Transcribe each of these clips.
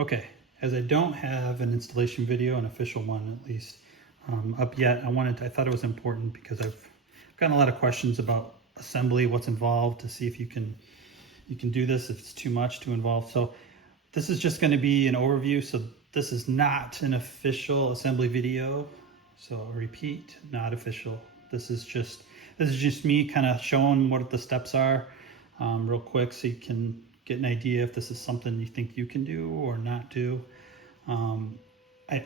Okay, as I don't have an installation video, an official one at least, up yet, I thought it was important because I've gotten a lot of questions about assembly, what's involved, to see if you can do this, if it's too much, too involved. So this is just going to be an overview. So this is not an official assembly video. So I'll repeat, not official. This is just me kind of showing what the steps are real quick, so you can get an idea if this is something you think you can do or not do. I'm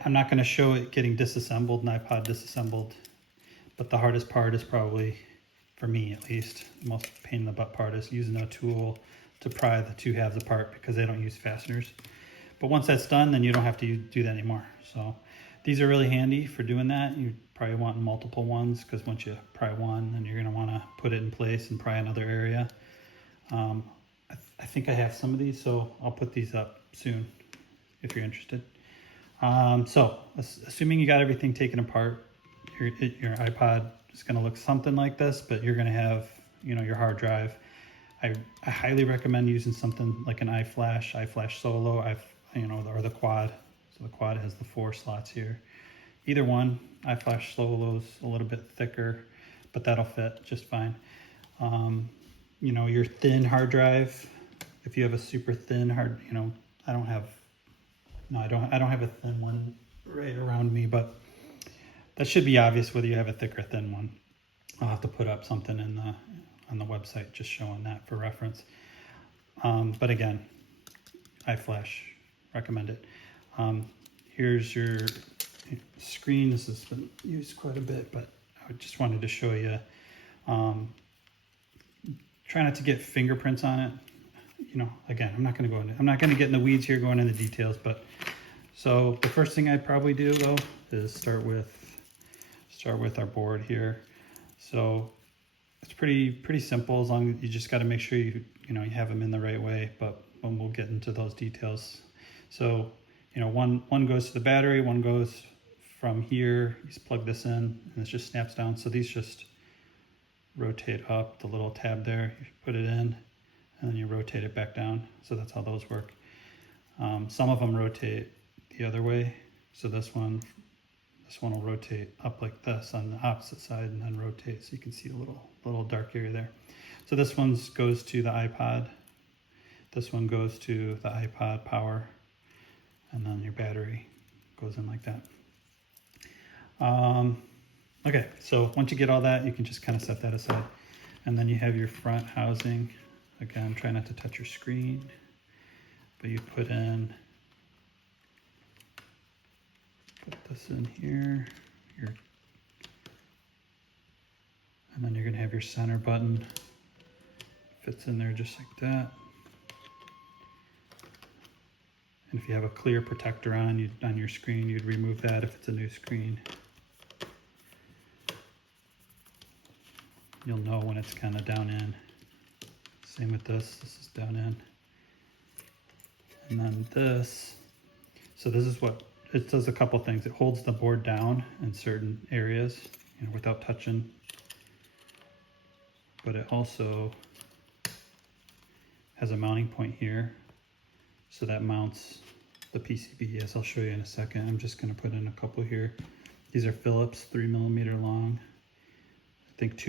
not going to show it getting disassembled, an iPod disassembled, but the hardest part is probably, for me at least, the most pain in the butt part is using a tool to pry the two halves apart because they don't use fasteners. But once that's done, then you don't have to do that anymore. So these are really handy for doing that. You probably want multiple ones because once you pry one, then you're going to want to put it in place and pry another area. I think I have some of these, so I'll put these up soon if you're interested. So assuming you got everything taken apart, your iPod is going to look something like this, but you're going to have, your hard drive. I highly recommend using something like an iFlash Solo, or the Quad. So the Quad has the 4 slots here. Either one. iFlash Solo's a little bit thicker, but that'll fit just fine. Your thin hard drive. If you have a super thin hard, I don't have a thin one right around me, but that should be obvious whether you have a thick or thin one. I'll have to put up something on the website just showing that for reference. But again, iFlash, recommend it. Here's your screen. This has been used quite a bit, but I just wanted to show you. Try not to get fingerprints on it. Again, I'm not going to get in the weeds here going into details, but so the first thing I'd probably do though is start with our board here. So it's pretty simple, as long as you just got to make sure you have them in the right way, but when we'll get into those details. So, one goes to the battery, one goes from here. You just plug this in and it just snaps down. So these just rotate up, the little tab there, you put it in and then you rotate it back down. So that's how those work. Some of them rotate the other way. So this one will rotate up like this on the opposite side and then rotate, so you can see a little dark area there. So this one goes to the iPod. This one goes to the iPod power, and then your battery goes in like that. Okay, so once you get all that, you can just kind of set that aside. And then you have your front housing. Again, try not to touch your screen, but you put this in here, and then you're gonna have your center button. Fits in there just like that. And if you have a clear protector on your screen, you'd remove that if it's a new screen. You'll know when it's kind of down in. Same with this is down in. And then this, so this is what, it does a couple things. It holds the board down in certain areas, without touching. But it also has a mounting point here. So that mounts the PCB, as I'll show you in a second. I'm just gonna put in a couple here. These are Phillips 3mm long. I think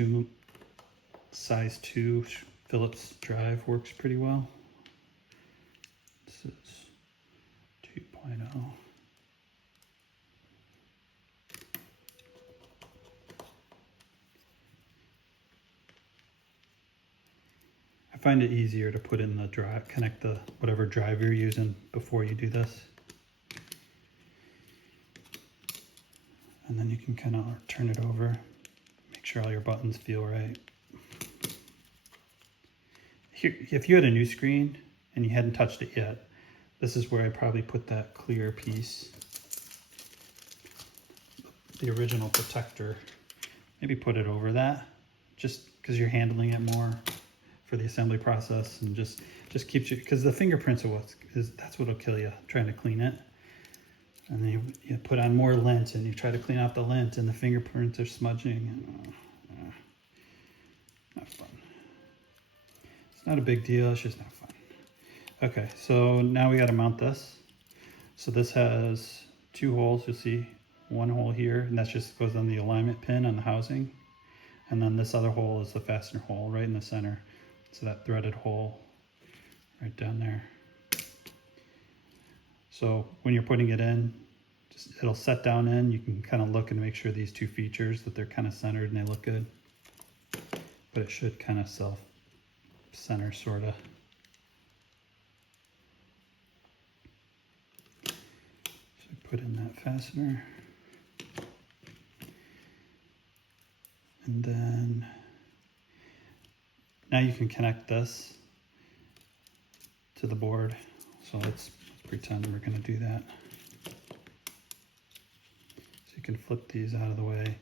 size 2 Phillips drive works pretty well. This is 2.0. I find it easier to put in the drive, connect the whatever drive you're using before you do this. And then you can kind of turn it over, make sure all your buttons feel right. Here, if you had a new screen and you hadn't touched it yet, this is where I probably put that clear piece, the original protector. Maybe put it over that, just because you're handling it more for the assembly process, and just keeps you, because the fingerprints are that's what'll kill you trying to clean it. And then you put on more lint and you try to clean out the lint and the fingerprints are smudging. Not fun. It's not a big deal, it's just not fun. Okay, so now we got to mount this. So this has 2 holes, you'll see 1 hole here, and that just goes on the alignment pin on the housing. And then this other hole is the fastener hole right in the center. So that threaded hole right down there. So when you're putting it in, it'll set down in. You can kind of look and make sure these 2 features that they're kind of centered and they look good. But it should kind of self-center sort of. So put in that fastener. And then now you can connect this to the board. So let's pretend we're going to do that. So you can flip these out of the way.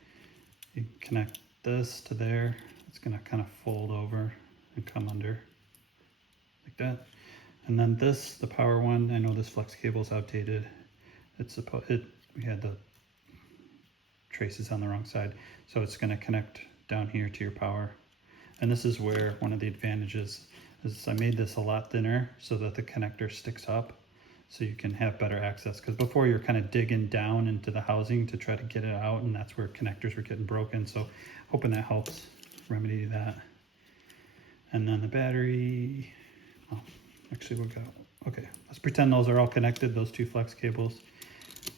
You can connect this to there. It's going to kind of fold over and come under like that. And then this, the power one, I know this flex cable is outdated. We had the traces on the wrong side. So it's going to connect down here to your power. And this is where one of the advantages is I made this a lot thinner so that the connector sticks up so you can have better access. Because before you're kind of digging down into the housing to try to get it out, and that's where connectors were getting broken. So hoping that helps remedy that. And then the battery, oh, actually we'll go, okay, let's pretend those are all connected, those 2 flex cables.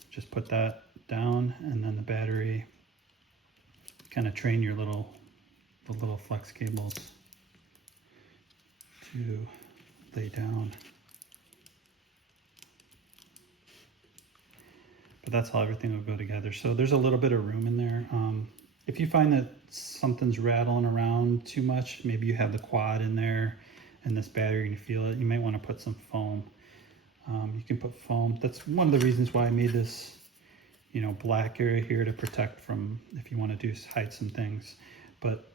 Just put that down, and then the battery, kind of train your the little flex cables to lay down. But that's how everything will go together. So there's a little bit of room in there. If you find that something's rattling around too much, maybe you have the quad in there and this battery and you feel it, you might want to put some foam. You can put foam. That's one of the reasons why I made this, black area here to protect from if you want to hide some things. But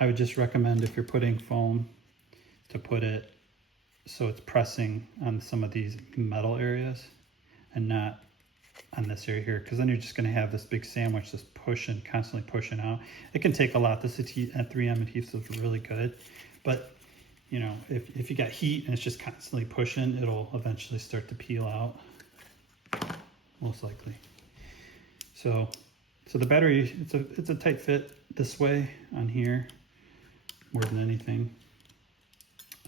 I would just recommend if you're putting foam to put it so it's pressing on some of these metal areas and not on this area here, because then you're just going to have this big sandwich just constantly pushing out. It can take a lot. This 3M adhesive is really good, but if you got heat and it's just constantly pushing, it'll eventually start to peel out, most likely. So the battery, it's a tight fit this way on here more than anything.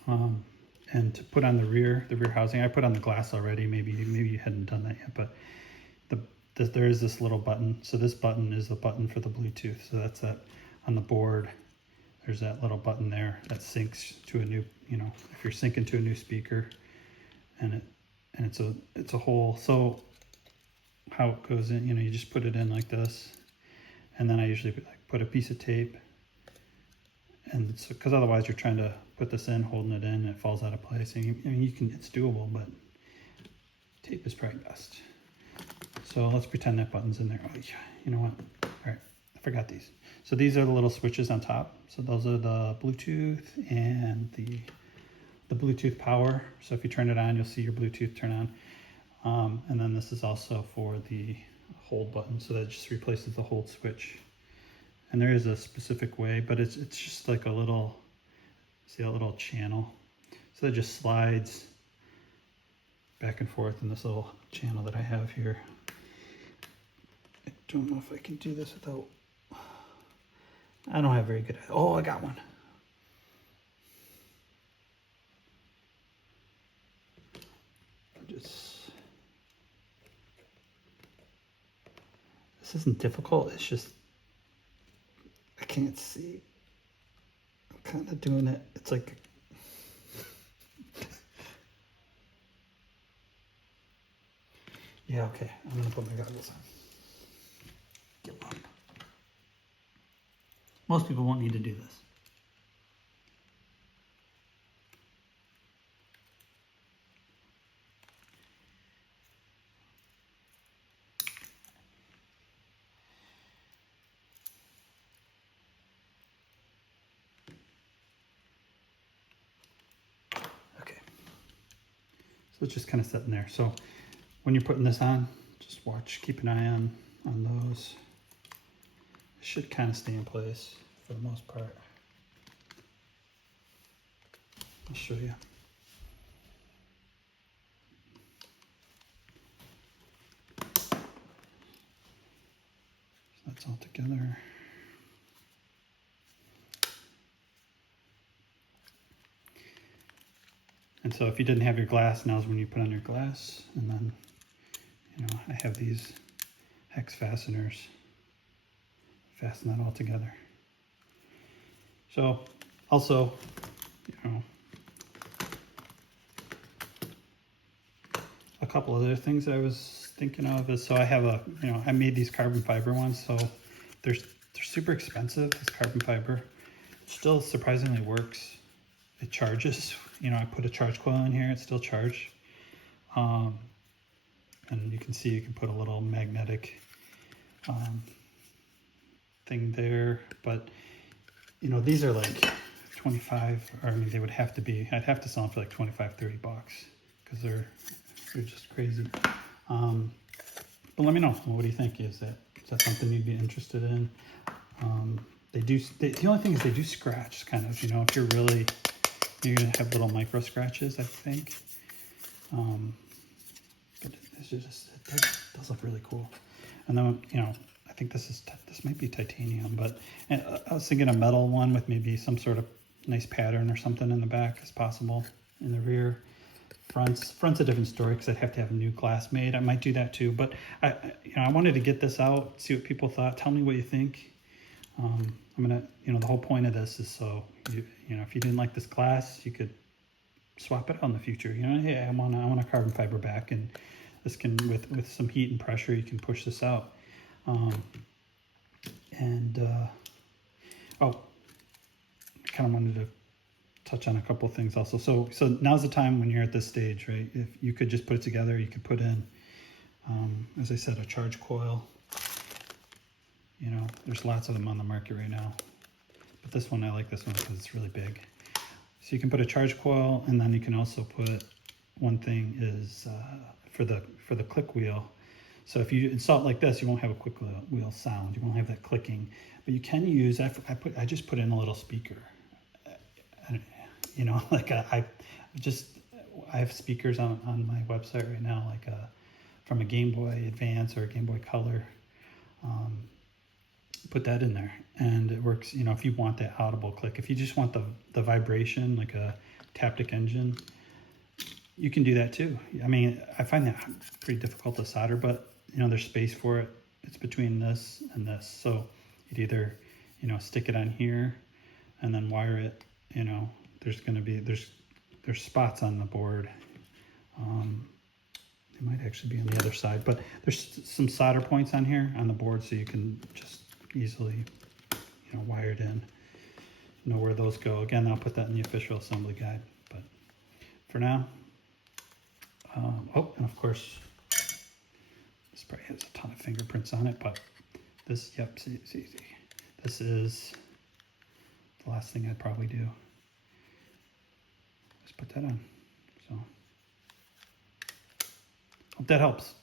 And to put on the rear housing, I put on the glass already. Maybe you hadn't done that yet, but there is this little button. So this button is the button for the Bluetooth. So that's that on the board. There's that little button there that syncs to a new, if you're syncing to a new speaker, and it's a hole. So how it goes in, you just put it in like this, and then I usually put a piece of tape, and because otherwise you're trying to put this in, holding it in, and it falls out of place. And it's doable, but tape is probably best. So let's pretend that button's in there. Oh, yeah, you know what? All right, I forgot these. So these are the little switches on top. So those are the Bluetooth and the Bluetooth power. So if you turn it on, you'll see your Bluetooth turn on. And then this is also for the hold button. So that just replaces the hold switch. And there is a specific way, but it's just like a little, see that little channel? So that just slides back and forth in this little channel that I have here. I don't know if I can do this without, I don't have very good, oh, I got one. This isn't difficult, it's just, I can't see. I'm kind of doing it, it's like, yeah, okay, I'm gonna put my goggles on. Give up. Most people won't need to do this. Okay. So it's just kind of sitting there. So when you're putting this on, just watch, keep an eye on those. It should kind of stay in place for the most part. I'll show you. it's all together. And so if you didn't have your glass, now's when you put on your glass. And then, you know, I have these hex fasteners. Fasten that all together. So also, you know, a couple other things I was thinking of is, so I have a, you know, I made these carbon fiber ones, so they're super expensive, this carbon fiber. It still surprisingly works. It charges, you know, I put a charge coil in here, it's still charged. And you can see you can put a little magnetic thing there, but you know, these are like 25, or I mean, they would have to be, I'd have to sell them for like 25, 30 bucks because they're just crazy. But let me know, what do you think? Is that something you'd be interested in? The only thing is they do scratch, kind of, you know, if you're really, you're gonna have little micro scratches, I think. But it's just, it does look really cool. And then, you know, I think this might be titanium, but I was thinking a metal one with maybe some sort of nice pattern or something in the back is possible. In the rear, front's a different story because I'd have to have a new glass made. I might do that too, but you know, I wanted to get this out, see what people thought. Tell me what you think. I'm gonna, you know, the whole point of this is so you know, if you didn't like this glass, you could swap it out in the future. You know, hey, I want a carbon fiber back, and this can, with some heat and pressure, you can push this out. Oh, I kind of wanted to touch on a couple of things also. So now's the time when you're at this stage, right? If you could just put it together, you could put in, as I said, a charge coil. You know, there's lots of them on the market right now, but this one, I like this one because it's really big. So you can put a charge coil, and then you can also put, one thing is for the click wheel. So if you install it like this, you won't have a click wheel sound. You won't have that clicking. But you can use, I just put in a little speaker. You know, like I have speakers on my website right now, like from a Game Boy Advance or a Game Boy Color. Put that in there, and it works. You know, if you want that audible click, if you just want the vibration, like a Taptic engine, you can do that too. I mean, I find that pretty difficult to solder, but you know, there's space for it. It's between this and this, so you'd either, you know, stick it on here and then wire it. You know, there's going to be there's spots on the board. They might actually be on the other side, but there's some solder points on here on the board, so you can just easily, you know, wire it in. Know where those go. Again, I'll put that in the official assembly guide. But for now, oh, and of course, this probably has a ton of fingerprints on it, but this, yep, see, this is the last thing I'd probably do. Just put that on. So hope that helps.